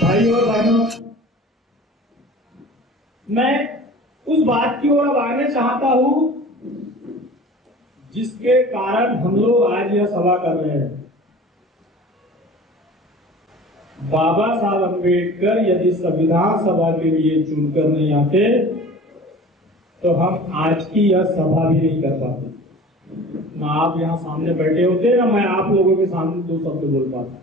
भाइयों और बहनों, मैं उस बात की ओर आगे चाहता हूं जिसके कारण हम लोग आज यह सभा कर रहे हैं। बाबा साहब अम्बेडकर यदि संविधान सभा के लिए चुनकर नहीं आते तो हम आज की यह सभा भी नहीं कर पाते। ना आप यहाँ सामने बैठे होते, ना मैं आप लोगों के सामने दो शब्द बोल पाता।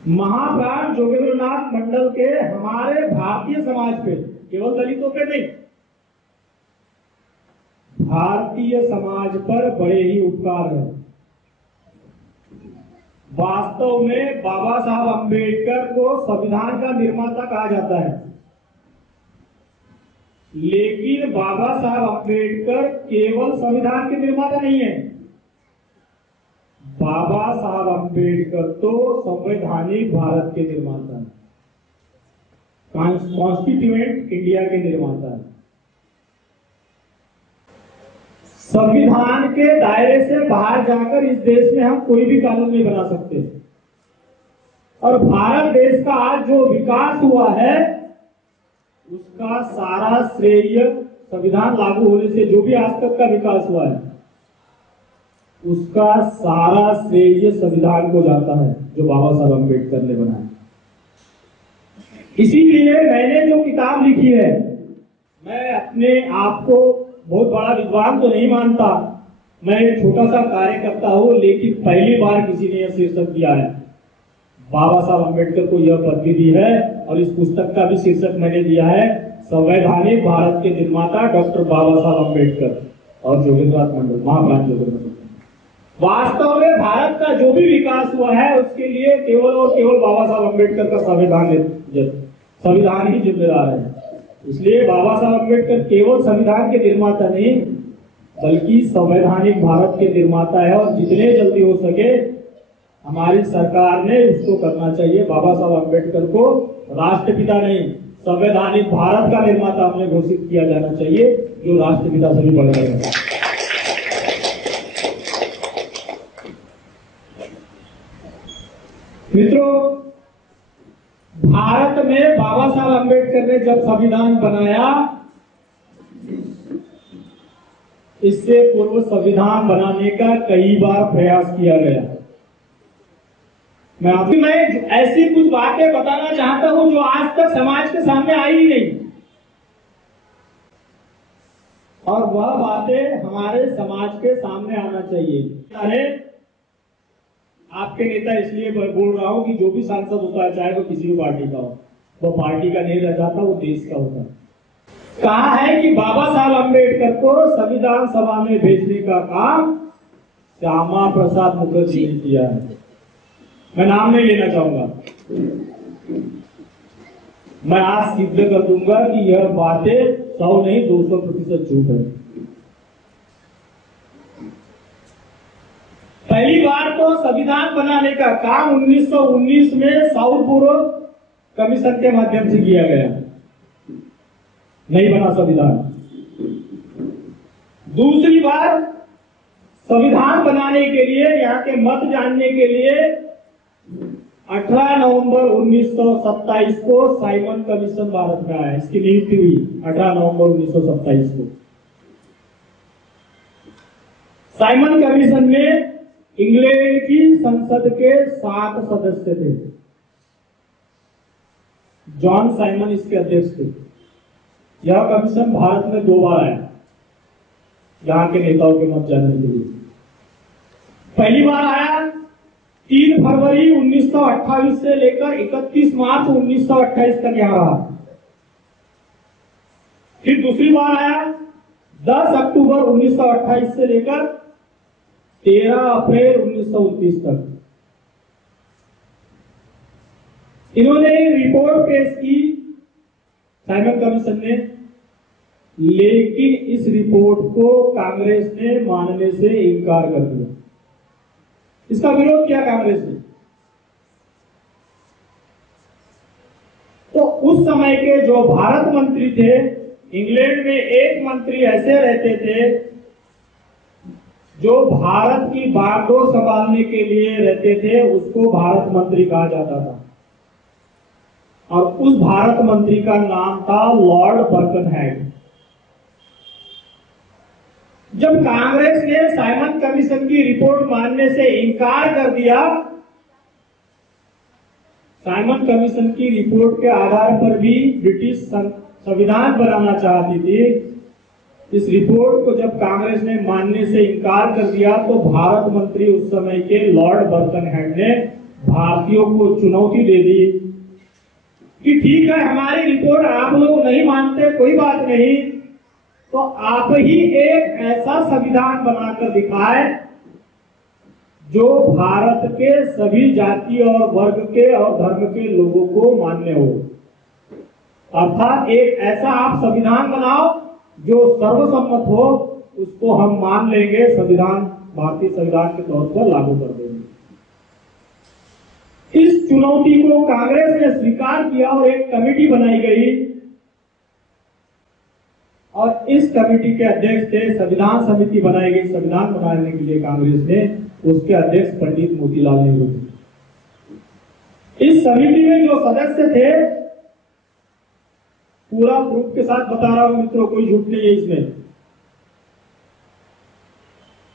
महाप्राण जोगेंद्रनाथ मंडल के हमारे भारतीय समाज पे, केवल दलितों पे नहीं, भारतीय समाज पर बड़े ही उपकार है। वास्तव में बाबा साहब अम्बेडकर को संविधान का निर्माता कहा जाता है, लेकिन बाबा साहब अम्बेडकर केवल संविधान के निर्माता नहीं है। बाबा साहब अम्बेडकर तो संवैधानिक भारत के निर्माता है, कॉन्स्टिट्यूएंट इंडिया के निर्माता है। संविधान के दायरे से बाहर जाकर इस देश में हम कोई भी कानून नहीं बना सकते। और भारत देश का आज जो विकास हुआ है उसका सारा श्रेय संविधान लागू होने से, जो भी आज तक का विकास हुआ है उसका सारा श्रेय संविधान को जाता है जो बाबा साहब अम्बेडकर ने बनाया। इसीलिए मैंने जो किताब लिखी है, मैं अपने आप को बहुत बड़ा विद्वान तो नहीं मानता, मैं एक छोटा सा कार्य करता हूँ, लेकिन पहली बार किसी ने यह शीर्षक दिया है। बाबा साहब अम्बेडकर को यह पदवी दी है और इस पुस्तक का भी शीर्षक मैंने दिया है संवैधानिक भारत के निर्माता डॉक्टर बाबा साहब अम्बेडकर और जोगेंद्रनाथ मंडल, महाप्राण जोगेंद्रनाथ। वास्तव में भारत का जो भी विकास हुआ है उसके लिए केवल और केवल बाबा साहब अम्बेडकर का संविधान ही जिम्मेदार है। इसलिए बाबा साहब अम्बेडकर केवल संविधान के निर्माता नहीं बल्कि संवैधानिक भारत के निर्माता है, और जितने जल्दी हो सके हमारी सरकार ने उसको करना चाहिए। बाबा साहब अम्बेडकर को राष्ट्रपिता नहीं, संवैधानिक भारत का निर्माता हमने घोषित किया जाना चाहिए, जो राष्ट्रपिता से भी बढ़ रहे हैं। मित्रों, भारत में बाबा साहब अम्बेडकर ने जब संविधान बनाया, इससे पूर्व संविधान बनाने का कई बार प्रयास किया गया। मैं ऐसी कुछ बातें बताना चाहता हूं जो आज तक समाज के सामने आई ही नहीं, और वह बातें हमारे समाज के सामने आना चाहिए। आपके नेता इसलिए बोल रहा हूं कि जो भी सांसद होता है, चाहे वो किसी भी पार्टी का हो, वो पार्टी का नहीं रह जाता, वो देश का होता है। कहा है कि बाबा साहब अम्बेडकर को संविधान सभा में भेजने का काम श्यामा प्रसाद मुखर्जी ने किया है। मैं नाम नहीं लेना चाहूंगा, मैं आज सिद्ध कर दूंगा कि यह बातें 100 नहीं 200% झूठ है। पहली बार तो संविधान बनाने का काम 1919 में साउथ ब्यूरो कमीशन के माध्यम से किया गया, नहीं बना संविधान। दूसरी बार संविधान बनाने के लिए, यहाँ के मत जानने के लिए 18 नवंबर 1927 को साइमन कमीशन भारत में आया। इसकी नियुक्ति हुई 18 नवंबर 1927 को। साइमन कमीशन में इंग्लैंड की संसद के 7 सदस्य थे। जॉन साइमन इसके अध्यक्ष थे। यह कमीशन भारत में 2 बार आया यहाँ के नेताओं के मत जानने के लिए। पहली बार आया 3 फरवरी 1928 से लेकर 31 मार्च 1928 तक यहाँ रहा। फिर दूसरी बार आया 10 अक्टूबर 1928 से लेकर 13 अप्रैल 1929 तक। इन्होंने रिपोर्ट पेश की साइमन कमीशन ने लेकिन इस रिपोर्ट को कांग्रेस ने मानने से इनकार कर दिया। इसका विरोध किया कांग्रेस ने। तो उस समय के जो भारत मंत्री थे, इंग्लैंड में एक मंत्री ऐसे रहते थे जो भारत की बागडोर संभालने के लिए रहते थे, उसको भारत मंत्री कहा जाता था। और उस भारत मंत्री का नाम था लॉर्ड बर्कनहेड। जब कांग्रेस ने साइमन कमीशन की रिपोर्ट मानने से इनकार कर दिया, साइमन कमीशन की रिपोर्ट के आधार पर भी ब्रिटिश संविधान बनाना चाहती थी। इस रिपोर्ट को जब कांग्रेस ने मानने से इनकार कर दिया तो भारत मंत्री उस समय के लॉर्ड बर्कनहेड ने भारतीयों को चुनौती दे दी कि ठीक है, हमारी रिपोर्ट आप लोग नहीं मानते, कोई बात नहीं, तो आप ही एक ऐसा संविधान बनाकर दिखाए जो भारत के सभी जाति और वर्ग के और धर्म के लोगों को मान्य हो। अर्थात एक ऐसा आप संविधान बनाओ जो सर्वसम्मत हो, उसको हम मान लेंगे, संविधान भारतीय संविधान के तौर पर लागू कर देंगे। इस चुनौती को कांग्रेस ने स्वीकार किया और एक कमेटी बनाई गई और इस कमेटी के अध्यक्ष थे, संविधान समिति बनाई गई संविधान बनाने के लिए कांग्रेस ने, उसके अध्यक्ष पंडित मोतीलाल नेहरू थे। इस समिति में जो सदस्य थे, पूरा प्रूफ के साथ बता रहा हूं मित्रों, कोई झूठ नहीं है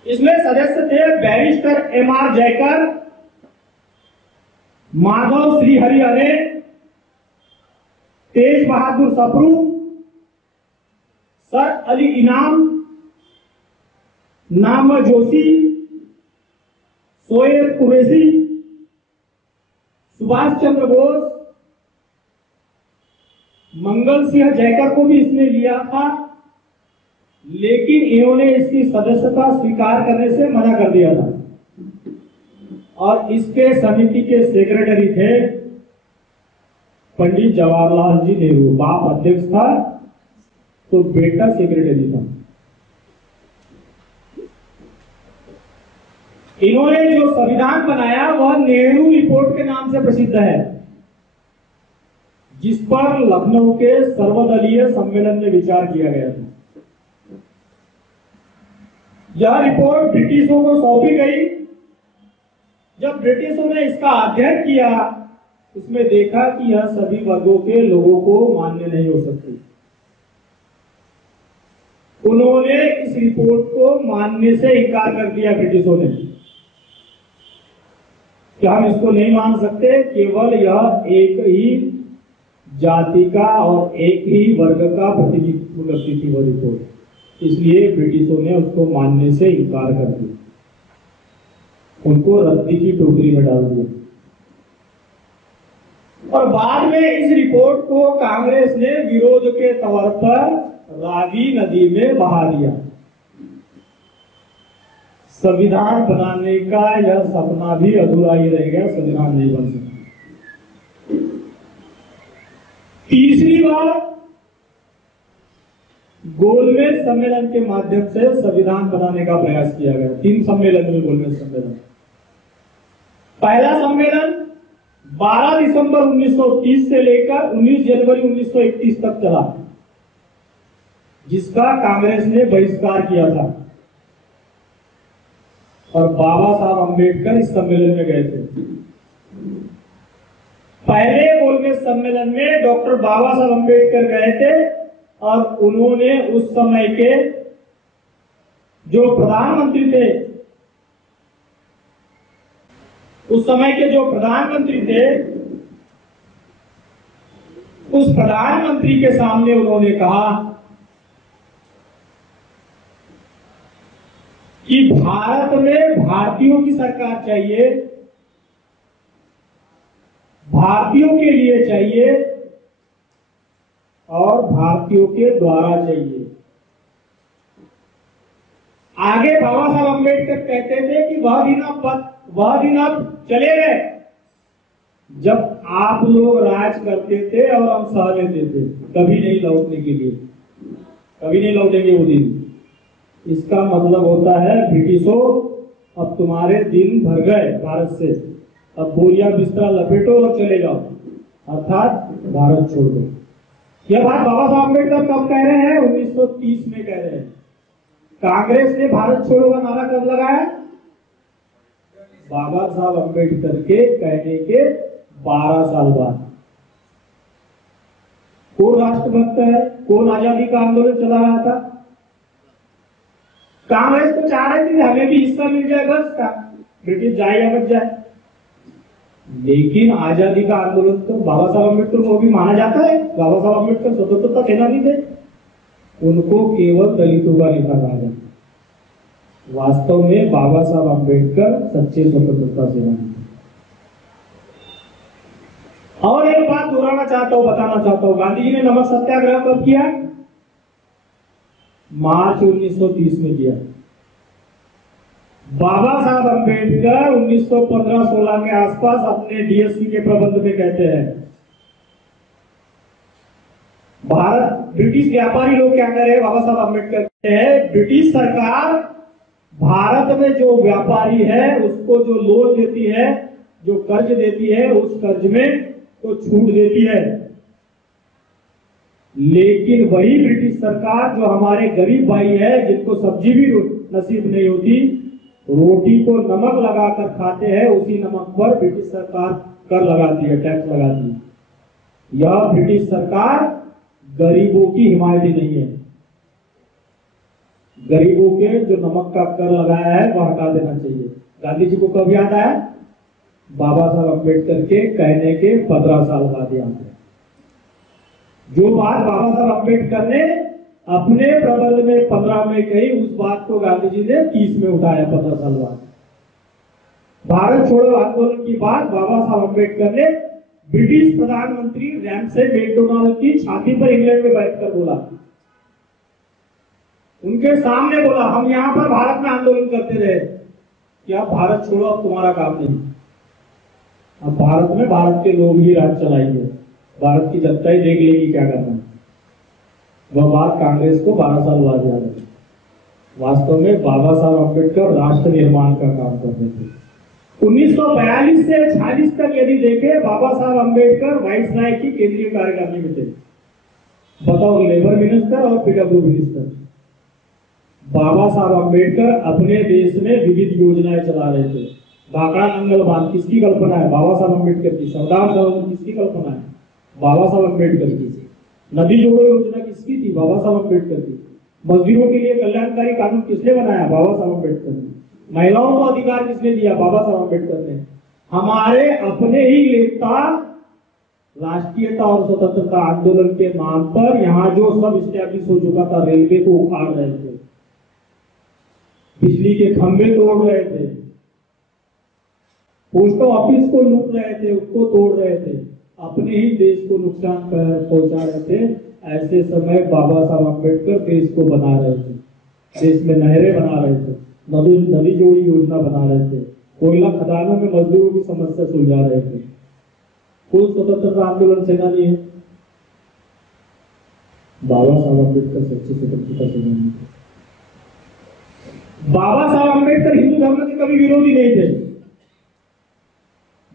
इसमें सदस्य थे बैरिस्टर एम.आर. जयकर, माधव श्रीहरि अरे, तेज बहादुर सप्रू, सर अली इनाम, नाम जोशी, सोएब कुरैशी, सुभाष चंद्र बोस, मंगल सिंह जयकर को भी इसने लिया था, लेकिन इन्होंने इसकी सदस्यता स्वीकार करने से मना कर दिया था। और इसके समिति के सेक्रेटरी थे पंडित जवाहरलाल जी नेहरू। बाप अध्यक्ष था तो बेटा सेक्रेटरी था। इन्होंने जो संविधान बनाया वह नेहरू रिपोर्ट के नाम से प्रसिद्ध है, जिस पर लखनऊ के सर्वदलीय सम्मेलन में विचार किया गया था। यह रिपोर्ट ब्रिटिशों को सौंपी गई। जब ब्रिटिशों ने इसका अध्ययन किया, उसमें देखा कि यह सभी वर्गों के लोगों को मान्य नहीं हो सकती। उन्होंने इस रिपोर्ट को मानने से इनकार कर दिया ब्रिटिशों ने कि हम इसको नहीं मान सकते, केवल यह एक ही जाति का और एक ही वर्ग का प्रतिनिधित्व करती थी वो रिपोर्ट। इसलिए ब्रिटिशों ने उसको मानने से इनकार कर दिया, उनको रद्दी की टोकरी में डाल दिया। और बाद में इस रिपोर्ट को कांग्रेस ने विरोध के तौर पर रावी नदी में बहा दिया। संविधान बनाने का यह सपना भी अधूरा ही रह गया, संविधान नहीं बन सका। तीसरी बार गोलमेज सम्मेलन के माध्यम से संविधान बनाने का प्रयास किया गया। 3 सम्मेलन में गोलमेज सम्मेलन। पहला सम्मेलन 12 दिसंबर 1930 से लेकर 19 जनवरी 1931 तक चला, जिसका कांग्रेस ने बहिष्कार किया था और बाबा साहब अम्बेडकर इस सम्मेलन में गए थे। पहले गोलमेज सम्मेलन में डॉक्टर बाबा साहब अम्बेडकर गए थे और उन्होंने उस समय के जो प्रधानमंत्री थे, उस प्रधानमंत्री के सामने उन्होंने कहा कि भारत में भारतीयों की सरकार चाहिए, भारतीयों के लिए चाहिए और भारतीयों के द्वारा चाहिए। आगे बाबा साहब अम्बेडकर कहते थे कि वह दिन अब चले गए जब आप लोग राज करते थे और हम सह लेते थे, कभी नहीं लौटने के लिए। कभी नहीं लौटेंगे वो दिन। इसका मतलब होता है ब्रिटिशों अब तुम्हारे दिन भर गए भारत से, अब बोरिया बिस्तरा लपेटो और चले जाओ, अर्थात भारत छोड़ दो। यह बात बाबा साहब अम्बेडकर कब कह रहे हैं? 1930 में कह रहे हैं। कांग्रेस ने भारत छोड़ो का नारा कब लगाया? बाबा साहब अम्बेडकर के कहने के 12 साल बाद। कौन राष्ट्रभक्त है? कौन आजादी का आंदोलन चला रहा था? कांग्रेस तो चाह रही थी हमें भी हिस्सा मिल जाए बस का, ब्रिटिश जाए या बच जाए। लेकिन आजादी का आंदोलन तो बाबा साहब अम्बेडकर को भी माना जाता है। बाबा साहब अम्बेडकर स्वतंत्रता सेनानी थे, उनको केवल दलितों का नेता कहा जाता है। वास्तव में बाबा साहब अम्बेडकर सच्चे स्वतंत्रता सेनानी थे। और एक बात दोहराना चाहता हूं, बताना चाहता हूं, गांधी जी ने नमक सत्याग्रह कब किया? मार्च 1930 में किया। बाबा साहब अम्बेडकर 1915-16 के आसपास अपने डीएसपी के प्रबंध में कहते हैं, भारत ब्रिटिश व्यापारी लोग क्या कह रहे हैं? बाबा साहब अम्बेडकर कहते हैं ब्रिटिश सरकार भारत में जो व्यापारी है उसको जो लोन देती है, जो कर्ज देती है, उस कर्ज में तो छूट देती है, लेकिन वही ब्रिटिश सरकार जो हमारे गरीब भाई है जिनको सब्जी भी नसीब नहीं होती, रोटी को नमक लगाकर खाते हैं, उसी नमक पर ब्रिटिश सरकार कर लगाती है, टैक्स लगाती है। यह ब्रिटिश सरकार गरीबों की हिमायती नहीं है। गरीबों के जो नमक का कर लगाया है वह हटा देना चाहिए। गांधी जी को कब याद आया? बाबा साहब अम्बेडकर के कहने के 15 साल बाद याद है। जो बात बाबा साहब अम्बेडकर ने अपने प्रबंध में 15 में कही, उस बात को गांधी जी ने 30 में उठाया 15 साल बाद। भारत छोड़ो आंदोलन की बात बाबा साहब अम्बेडकर ने ब्रिटिश प्रधानमंत्री रैमसे मैकडोनाल्ड की छाती पर इंग्लैंड में बैठकर बोला, उनके सामने बोला, हम यहां पर भारत में आंदोलन करते रहे, क्या भारत छोड़ो अब तुम्हारा काम नहीं, अब भारत में भारत के लोग ही राज चलाएंगे, भारत की जनता ही देख लेगी क्या करना है। वह बात कांग्रेस को 12 साल बाद याद है। वास्तव में बाबा साहब अम्बेडकर राष्ट्र निर्माण का काम करते थे। 1942 से 46 तक यदि देखें, बाबा साहब अम्बेडकर वाइसराय की केंद्रीय कार्यकारिणी में थे, बताओ, लेबर मिनिस्टर और पीडब्ल्यू मिनिस्टर। बाबा साहब अम्बेडकर अपने देश में विविध योजनाएं चला रहे थे। भाखड़ा नंगल बांध किसकी कल्पना है? बाबा साहब अम्बेडकर की। सरदार सरोवर किसकी कल्पना है? बाबा साहब अम्बेडकर की। नदी जोड़ो योजना किसकी थी? बाबा साहब अम्बेडकर की। मजदूरों के लिए कल्याणकारी कानून किसने बनाया? बाबा साहब अम्बेडकर ने। महिलाओं को अधिकार किसने दिया? बाबा साहब अम्बेडकर ने। हमारे अपने ही नेता राष्ट्रीयता और स्वतंत्रता आंदोलन के नाम पर यहाँ जो सब स्टैब्लिश हो चुका था, रेलवे को उखाड़ रहे थे, बिजली के खंभे तोड़ रहे थे, पोस्ट ऑफिस को लूट रहे थे, उसको तोड़ रहे थे, अपने ही देश को नुकसान पहुंचा रहे थे। ऐसे समय बाबा साहब अम्बेडकर देश को बना रहे थे, देश में नहरें बना रहे थे, नदी जोड़ी योजना बना रहे थे, कोयला खदानों में मजदूरों की समस्या सुलझा रहे थे। कोई स्वतंत्रता आंदोलन सेनानी है? बाबा साहब अम्बेडकर सच्चे स्वतंत्रता सेनानी थे। बाबा साहब अम्बेडकर हिंदू धर्म के कभी विरोधी नहीं थे।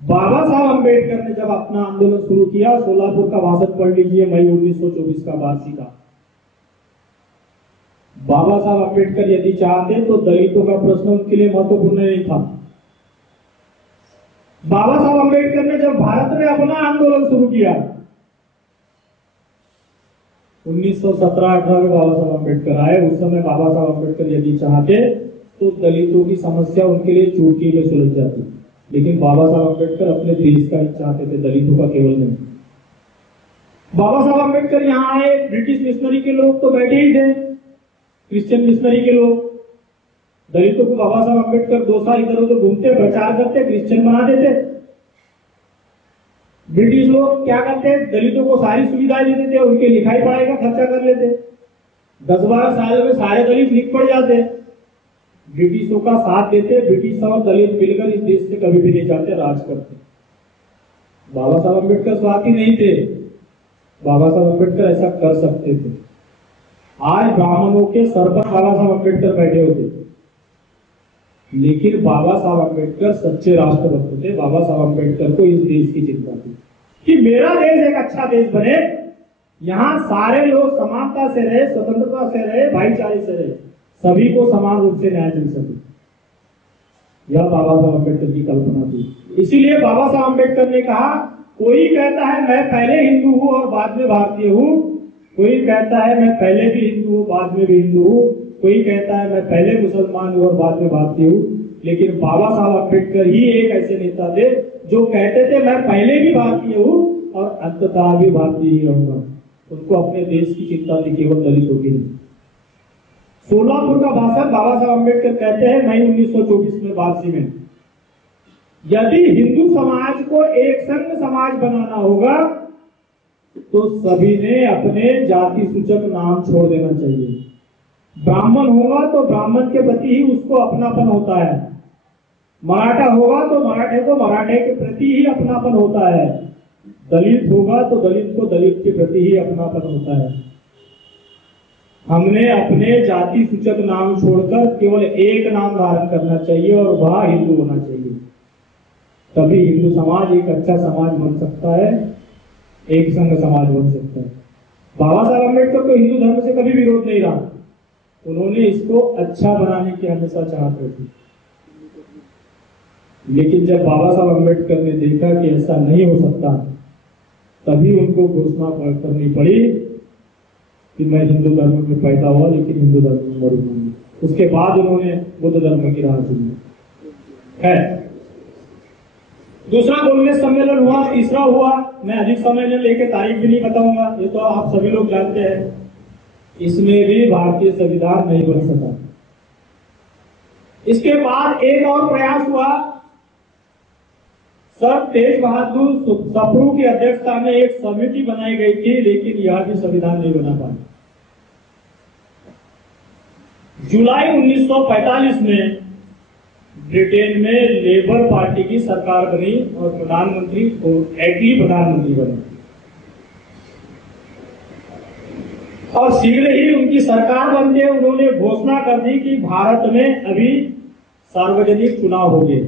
बाबा साहब अम्बेडकर ने जब अपना आंदोलन शुरू किया, सोलापुर का भाषण पढ़ लीजिए, मई 1924 का वार्षिक का। बाबा साहब अम्बेडकर यदि चाहते तो दलितों का प्रश्न उनके लिए महत्वपूर्ण नहीं था। बाबा साहब अम्बेडकर ने जब भारत में अपना आंदोलन शुरू किया, 1917-18 में बाबा साहब अम्बेडकर आए। उस समय बाबा साहब अम्बेडकर यदि चाहते तो दलितों की समस्या उनके लिए चुटकी में सुलझ जाती, लेकिन बाबा साहब अम्बेडकर अपने देश का ही चाहते थे, दलितों का केवल नहीं। बाबा साहब अम्बेडकर यहाँ आए, ब्रिटिश मिशनरी के लोग तो बैठे ही थे, क्रिश्चियन मिशनरी के लोग। दलितों को बाबा साहब अम्बेडकर 2 साल इधर उधर घूमते, प्रचार करते, क्रिश्चियन बना देते। ब्रिटिश लोग क्या करते, दलितों को सारी सुविधाएं दे देते, उनके लिखाई पढ़ाई का खर्चा कर लेते। 10-12 साल में सारे दलित लिख पढ़ जाते, ब्रिटिशों का साथ देते। ब्रिटिश और दलित मिलकर इस देश से कभी भी नहीं चाहते राज करते। बाबा साहब अम्बेडकर स्वार्थी नहीं थे, बाबा साहब अम्बेडकर ऐसा कर सकते थे। आज ब्राह्मणों के सर पर बाबा साहब अम्बेडकर बैठे होते, लेकिन बाबा साहब अम्बेडकर सच्चे राष्ट्रभक्त थे। बाबा साहब अम्बेडकर को इस देश की चिंता थी कि मेरा देश एक अच्छा देश बने, यहाँ सारे लोग समानता से रहे, स्वतंत्रता से रहे, भाईचारे से रहे, सभी को समान रूप से न्याय मिल सके। यह बाबा साहब अम्बेडकर की कल्पना थी। इसीलिए बाबा साहब अम्बेडकर ने कहा, कोई कहता है मैं पहले हिंदू हूँ और बाद में भारतीय हूँ, कोई कहता है मैं पहले भी हिंदू हूँ बाद में भी हिंदू हूँ, कोई कहता है मैं पहले मुसलमान हूँ और बाद में भारतीय हूँ, लेकिन बाबा साहब अम्बेडकर ही एक ऐसे नेता थे जो कहते थे मैं पहले भी भारतीय हूँ और अंततः भी भारतीय ही रहूंगा। उनको अपने देश की चिंता थी, केवल दलितों की नहीं। सोलापुर का भाषण बाबा साहब अम्बेडकर कहते हैं मई 1924 में वापसी में, यदि हिंदू समाज को एक संघ समाज बनाना होगा तो सभी ने अपने जाति सूचक नाम छोड़ देना चाहिए। ब्राह्मण होगा तो ब्राह्मण के प्रति ही उसको अपनापन होता है, मराठा होगा तो मराठे को मराठे के प्रति ही अपनापन होता है, दलित होगा तो दलित को दलित के प्रति ही अपनापन होता है। हमने अपने जाति सूचक नाम छोड़कर केवल एक नाम धारण करना चाहिए और वह हिंदू होना चाहिए। तभी हिंदू समाज एक अच्छा समाज बन सकता है, एक संघ समाज बन सकता है। बाबा साहब अम्बेडकर को हिंदू धर्म से कभी विरोध नहीं रहा, उन्होंने इसको अच्छा बनाने की हमेशा चाहत रखी। लेकिन जब बाबा साहब अम्बेडकर ने देखा कि ऐसा नहीं हो सकता, तभी उनको घोषणा करनी पड़ी कि मैं हिंदू धर्म में पैदा हुआ लेकिन हिंदू धर्म में मरूंगा। उसके बाद उन्होंने बुद्ध धर्म की राह चुनी है। दूसरा कांग्रेस सम्मेलन हुआ, तीसरा हुआ, मैं अधिक समय न लेके तारीख भी नहीं बताऊंगा, ये तो आप सभी लोग जानते हैं। इसमें भी भारतीय संविधान नहीं बन सका। इसके बाद एक और प्रयास हुआ, सर तेज बहादुर सप्रू की अध्यक्षता में एक समिति बनाई गई थी, लेकिन यह भी संविधान नहीं बना पाई। जुलाई 1945 में ब्रिटेन में लेबर पार्टी की सरकार बनी और प्रधानमंत्री एटली प्रधानमंत्री बने, और शीघ्र ही उनकी सरकार बनते उन्होंने घोषणा कर दी कि भारत में अभी सार्वजनिक चुनाव होंगे,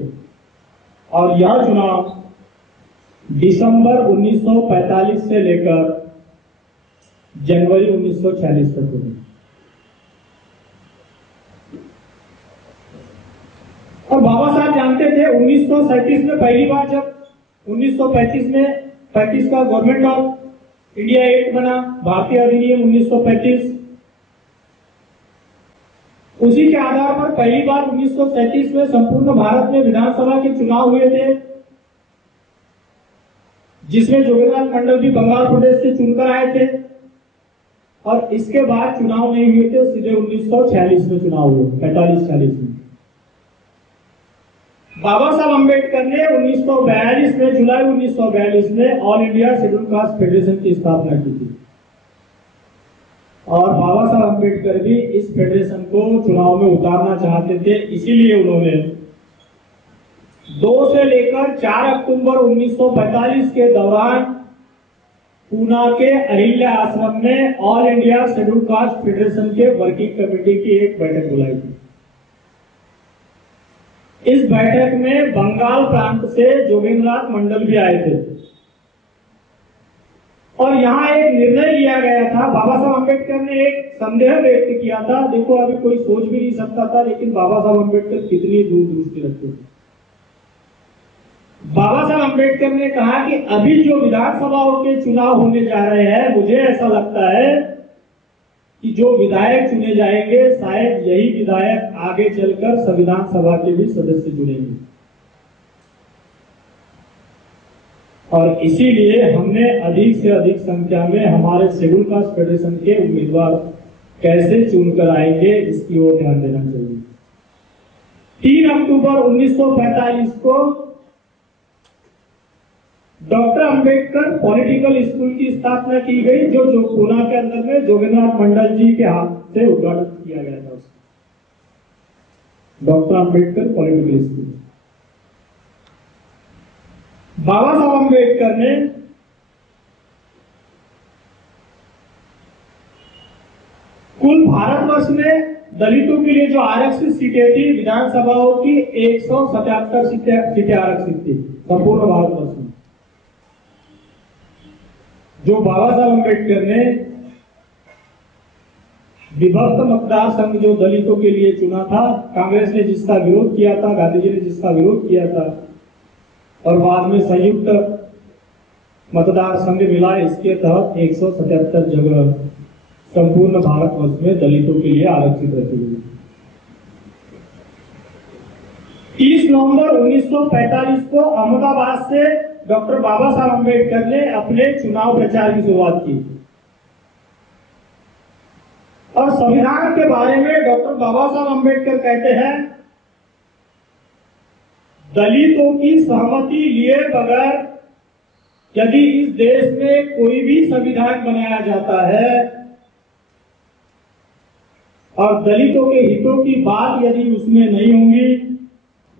और यह चुनाव दिसंबर 1945 से लेकर जनवरी 1946 तक होंगे। और बाबा साहब जानते थे 1937 में पहली बार जब 1935 में 35 का गवर्नमेंट ऑफ इंडिया एक्ट बना, भारतीय अधिनियम 1935, उसी के आधार पर पहली बार 1937 में संपूर्ण भारत में विधानसभा के चुनाव हुए थे, जिसमें जोगेंद्रनाथ मंडल भी बंगाल प्रदेश से चुनकर आए थे। और इसके बाद चुनाव नहीं हुए थे, सीधे 1946 में चुनाव हुए, 45-46 में। बाबा साहब अम्बेडकर ने 1942 में, जुलाई 1942 में all India schedule caste federation की स्थापना की थी, और बाबा साहब अम्बेडकर भी इस फेडरेशन को चुनाव में उतारना चाहते थे। इसीलिए उन्होंने 2 से लेकर 4 अक्टूबर 1945 के दौरान पूना के अहिल्या आश्रम में all India schedule caste federation के वर्किंग कमेटी की एक बैठक बुलाई थी। इस बैठक में बंगाल प्रांत से जोगेंद्रनाथ मंडल भी आए थे, और यहाँ एक निर्णय लिया गया था। बाबा साहब अम्बेडकर ने एक संदेह व्यक्त किया था, देखो अभी कोई सोच भी नहीं सकता था, लेकिन बाबा साहब अम्बेडकर कितनी दूरदृष्टि रखते थे। बाबा साहब अम्बेडकर ने कहा कि अभी जो विधानसभाओं के चुनाव होने जा रहे हैं, मुझे ऐसा लगता है कि जो विधायक चुने जाएंगे, शायद यही विधायक आगे चलकर संविधान सभा के भी सदस्य चुनेंगे, और इसीलिए हमने अधिक से अधिक संख्या में हमारे शेड्यूल कास्ट फेडरेशन के उम्मीदवार कैसे चुनकर आएंगे, इसकी ओर ध्यान देना चाहिए। 3 अक्टूबर 1945 को डॉक्टर अंबेडकर पॉलिटिकल स्कूल की स्थापना की गई, जो पूना के अंदर में जोगेंद्रनाथ मंडल जी के हाथ से उद्घाटन किया गया था। Doctor Ambedkar political school. Baba Saheb Ambedkar ने कुल भारतवर्ष में दलितों के लिए जो आरक्षित सीटें थी विधानसभाओं की 177 सीटें आरक्षित थी संपूर्ण भारतवर्ष में। जो बाबा साहब अम्बेडकर ने विभक्त मतदार संघ जो दलितों के लिए चुना था, कांग्रेस ने जिसका विरोध किया था, गांधी जी ने जिसका विरोध किया था और बाद में संयुक्त मतदार संघ मिला, इसके तहत 177 जगह संपूर्ण भारतवर्ष में दलितों के लिए आरक्षित रखी गई। 30 नवंबर 1945 को अहमदाबाद से डॉक्टर बाबा साहब अम्बेडकर ने अपने चुनाव प्रचार की शुरुआत की और संविधान के बारे में डॉक्टर बाबा साहब अम्बेडकर कहते हैं, दलितों की सहमति लिए बगैर यदि इस देश में कोई भी संविधान बनाया जाता है और दलितों के हितों की बात यदि उसमें नहीं होगी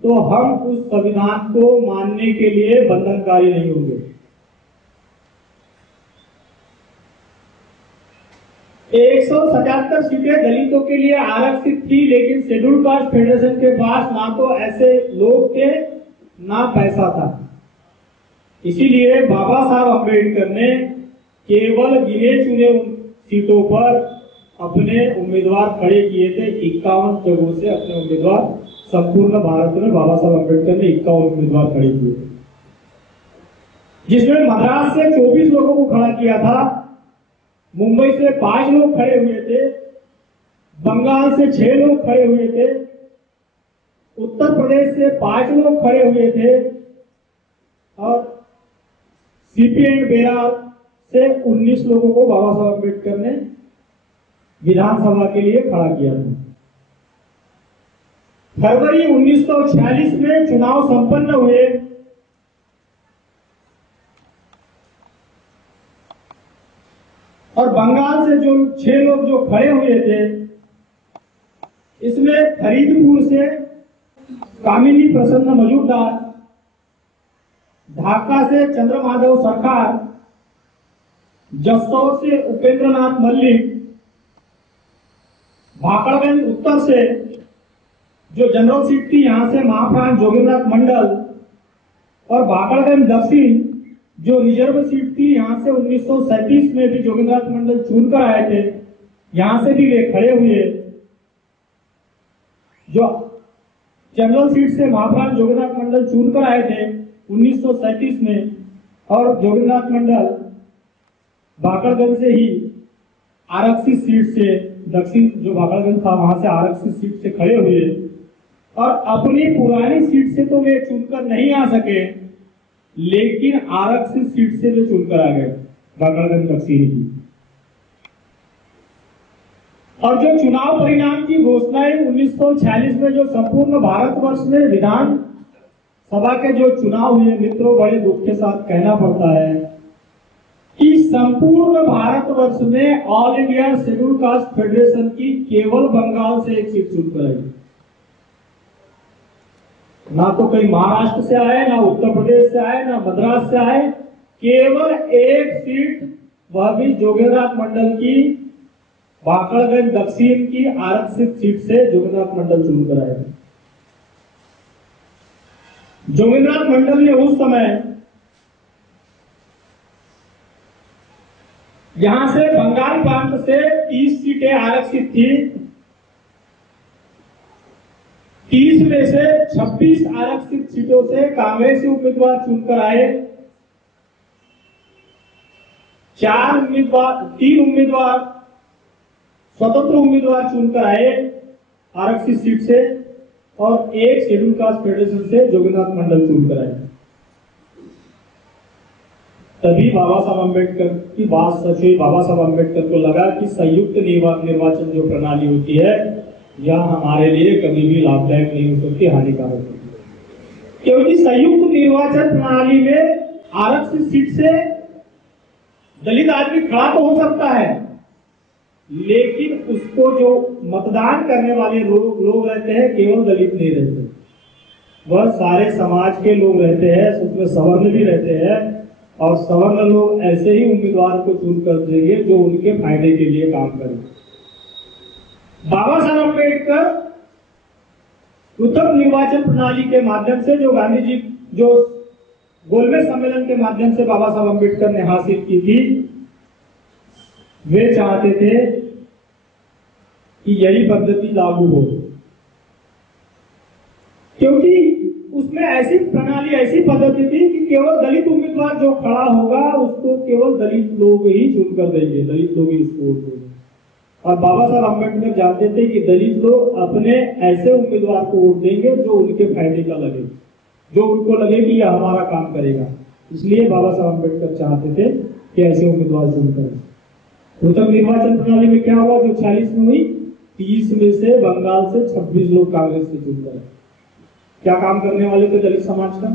तो हम उस संविधान को मानने के लिए बंधनकारी नहीं होंगे। 177 सीटें दलितों के लिए आरक्षित थी, लेकिन शेड्यूल कास्ट फेडरेशन के पास ना तो ऐसे लोग थे ना पैसा था। इसीलिए बाबा साहब अम्बेडकर ने केवल गिने चुने सीटों पर अपने उम्मीदवार खड़े किए थे। 51 जगहों से अपने उम्मीदवार संपूर्ण भारत में बाबा साहब अम्बेडकर ने 51 उम्मीदवार खड़े किए, जिसमें मद्रास से 24 लोगों को खड़ा किया था, मुंबई से 5 लोग खड़े हुए थे, बंगाल से 6 लोग खड़े हुए थे, उत्तर प्रदेश से 5 लोग खड़े हुए थे और सीपी एंड बेरार से 19 लोगों को बाबा साहब अम्बेडकर ने विधानसभा के लिए खड़ा किया था। फरवरी 1946 में चुनाव संपन्न हुए और बंगाल से जो 6 लोग जो खड़े हुए थे, इसमें फरीदपुर से कामिनी प्रसन्न मजूमदार, ढाका से चंद्रमाधव सरकार, जसौर से उपेंद्र नाथ मल्लिक, भाकड़गंज उत्तर से जो जनरल सीट थी यहां से महाप्राण जोगेंद्रनाथ मंडल और भाकड़गंज दक्षिण जो रिजर्व सीट थी यहां से 1937 में भी जोगेंद्रनाथ मंडल चुनकर आए थे, यहां से भी वे खड़े हुए। जो जनरल सीट से महाप्राण जोगेंद्रनाथ मंडल चुनकर आए थे 1937 में और जोगेंद्रनाथ मंडल भाकड़गंज से ही आरक्षित सीट से दक्षिण जो भाकड़गंज था वहां से आरक्षित सीट से खड़े हुए और अपनी पुरानी सीट से तो वे चुनकर नहीं आ सके, लेकिन आरक्षित सीट से वे चुनकर आ गए भाकड़गंज दक्षिण की। और जो चुनाव परिणाम की घोषणाएं 1946 में जो संपूर्ण भारतवर्ष में विधान सभा के जो चुनाव हुए, मित्रों बड़े दुख के साथ कहना पड़ता है कि संपूर्ण भारतवर्ष में all India schedule caste federation की केवल बंगाल से एक सीट चुनकर आई। ना तो कहीं महाराष्ट्र से आए, ना उत्तर प्रदेश से आए, ना मद्रास से आए, केवल एक सीट, वह भी जोगेंद्रनाथ मंडल की भाकड़गंज दक्षिण की आरक्षित सीट से जोगेंद्रनाथ मंडल चुनकर आए। जोगेंद्रनाथ मंडल ने उस समय यहां से बंगाल प्रांत से 30 सीटें आरक्षित थी, 30 में से 26 आरक्षित सीटों से कांग्रेसी उम्मीदवार चुनकर आए, 3 उम्मीदवार स्वतंत्र उम्मीदवार चुनकर आए आरक्षित सीट से और एक शेड्यूल कास्ट फेडरेशन से जोगेंद्रनाथ मंडल चुनकर आए। तभी बाबा साहब अम्बेडकर की बात सच हुई। बाबा साहब अम्बेडकर को लगा कि संयुक्त निर्वाचन जो प्रणाली होती है यह हमारे लिए कभी भी लाभदायक नहीं हो सकती, हानिकारक होती है, क्योंकि संयुक्त निर्वाचन प्रणाली में आरक्षित सीट से दलित आदमी खड़ा तो हो सकता है, लेकिन उसको जो मतदान करने वाले लोग रहते हैं केवल दलित नहीं रहते, वह सारे समाज के लोग रहते हैं, उसमें सवर्ण भी रहते हैं और सवर्ण लोग ऐसे ही उम्मीदवार को चुन कर देंगे जो उनके फायदे के लिए काम करें। बाबा साहब अम्बेडकर पृथक निर्वाचन प्रणाली के माध्यम से जो गांधी जी जो गोलमेज सम्मेलन के माध्यम से बाबा साहब अम्बेडकर ने हासिल की थी, वे चाहते थे कि यही पद्धति लागू हो, क्योंकि उसमें ऐसी प्रणाली ऐसी पद्धति थी कि केवल दलित उम्मीदवार जो खड़ा होगा उसको केवल दलित लोग ही चुनकर देंगे, दलित लोग ही इसको वोट देंगे। और बाबा साहब अम्बेडकर जानते थे कि दलित लोग अपने ऐसे उम्मीदवार को वोट देंगे जो उनके फायदे का लगे, जो उनको लगे कि यह हमारा काम करेगा। इसलिए बाबा साहब अम्बेडकर चाहते थे कि ऐसे उम्मीदवार चुनकर। पृथक निर्वाचन प्रणाली में क्या हुआ, जो 40 में हुई, 30 में से बंगाल से 26 लोग कांग्रेस से चुनकर। क्या काम करने वाले थे दलित समाज का?